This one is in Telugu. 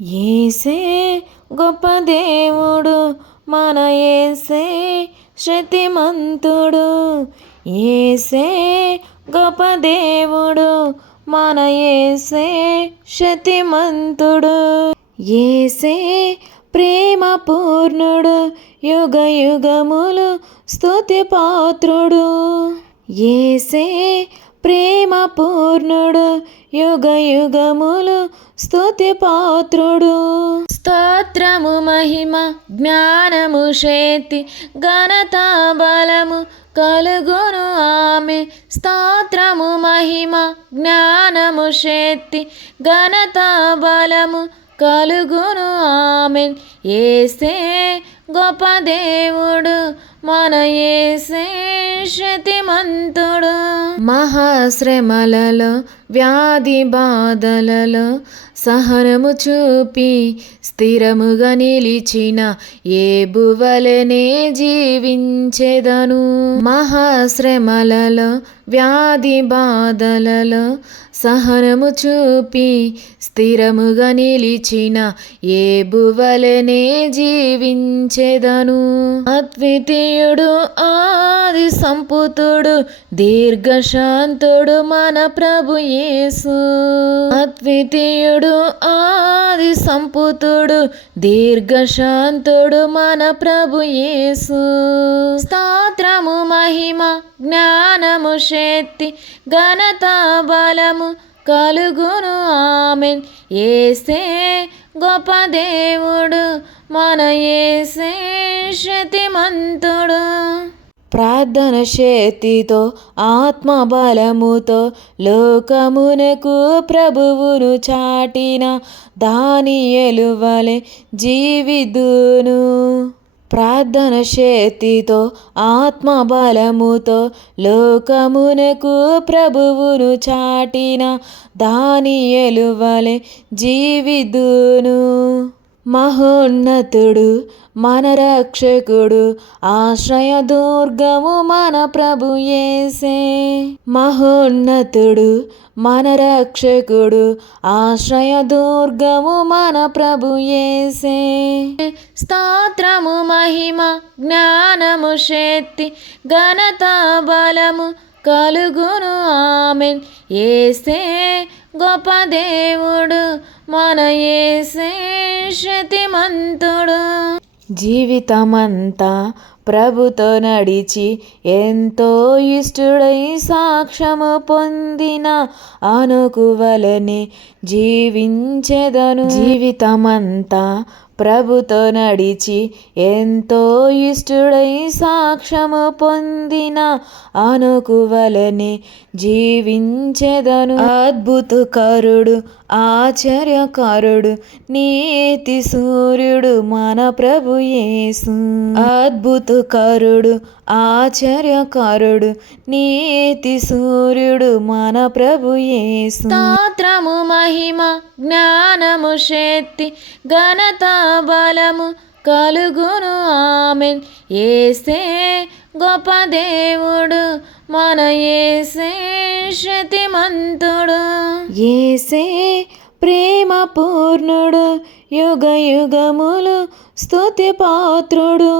ఏసే గొప్ప దేవుడు మన ఏసే శక్తిమంతుడు. ఏసే గొప్ప దేవుడు మన ఏసే శక్తిమంతుడు. ఏసే ప్రేమ పూర్ణుడు యుగ యుగములు స్తుతి పాత్రుడు ఏసే ప్రేమ పూర్ణుడు యుగ యుగములు స్తుతి పాత్రుడు. స్తోత్రము మహిమ జ్ఞానము శేతి ఘనత బలము కలుగును ఆమె. స్తోత్రము మహిమ జ్ఞానము శక్తి ఘనత బలము కలుగును ఆమె. ఏసే గొప్ప దేవుడు మన ఏసే శతిమంతుడు మహాశ్రమలలో వ్యాధి బాధలలో సహనము చూపి స్థిరముగా నిలిచిన ఏ బువలనే జీవించెదను. మహాశ్రమలలో వ్యాధి బాధలలో సహనము చూపి స్థిరముగా నిలిచిన ఏ భువలనే జీవించెదను. అద్వితీయుడు ఆది సంపుతుడు దీర్ఘశాంతుడు మన ప్రభు యేసు. అద్వితీయుడు ఆది సంపుతుడు దీర్ఘశాంతుడు మన ప్రభు యేసు. స్తోత్రము మహిమ జ్ఞానము శక్తి ఘనత బలము కలుగును ఆమెన్ ఏసే గొప్ప దేవుడు మన ఏసే శతిమంతుడు ప్రార్థన శక్తితో ఆత్మ బలముతో లోకమునకు ప్రభువును చాటిన దాని ఎలువలే జీవిదును. ప్రార్థన శక్తితో ఆత్మబలముతో లోకమునకు ప్రభువును చాటిన దాని ఎలువలే జీవిదును. మహోన్నతుడు మన రక్షకుడు ఆశ్రయ దుర్గము మన ప్రభుయేసే మహోన్నతుడు మన రక్షకుడు ఆశ్రయ దుర్గము మన ప్రభుయేసే స్తోత్రము మహిమ జ్ఞానము శక్తి ఘనత బలము కలుగును ఆమెన్. ఏసే గొప్ప దేవుడు మన ఏసే శతిమంతుడు జీవితమంతా ప్రభుతో నడిచి ఎంతో ఇష్టడై సాక్ష్యము పొందిన అనుకువలని జీవించెదను. జీవితమంతా ప్రభుతో నడిచి ఎంతో ఇష్టడై సాక్ష్యము పొందిన అనుకువలని జీవించెదను. అద్భుతకరుడు ఆశ్చర్యకరుడు నీతి సూర్యుడు మన ప్రభు యేసు. అద్భుతకరుడు ఆశ్చర్యకరుడు నీతి సూర్యుడు మన ప్రభు యేసు. స్తోత్రము మహిమ జ్ఞానము శక్తి ఘనత బలము కలుగును ఆమెన్. ఏసే గొప్ప దేవుడు మన ఏసే శతిమంతుడు ఏసే ప్రేమ పూర్ణుడు యుగ యుగములు స్తుతి పాత్రుడు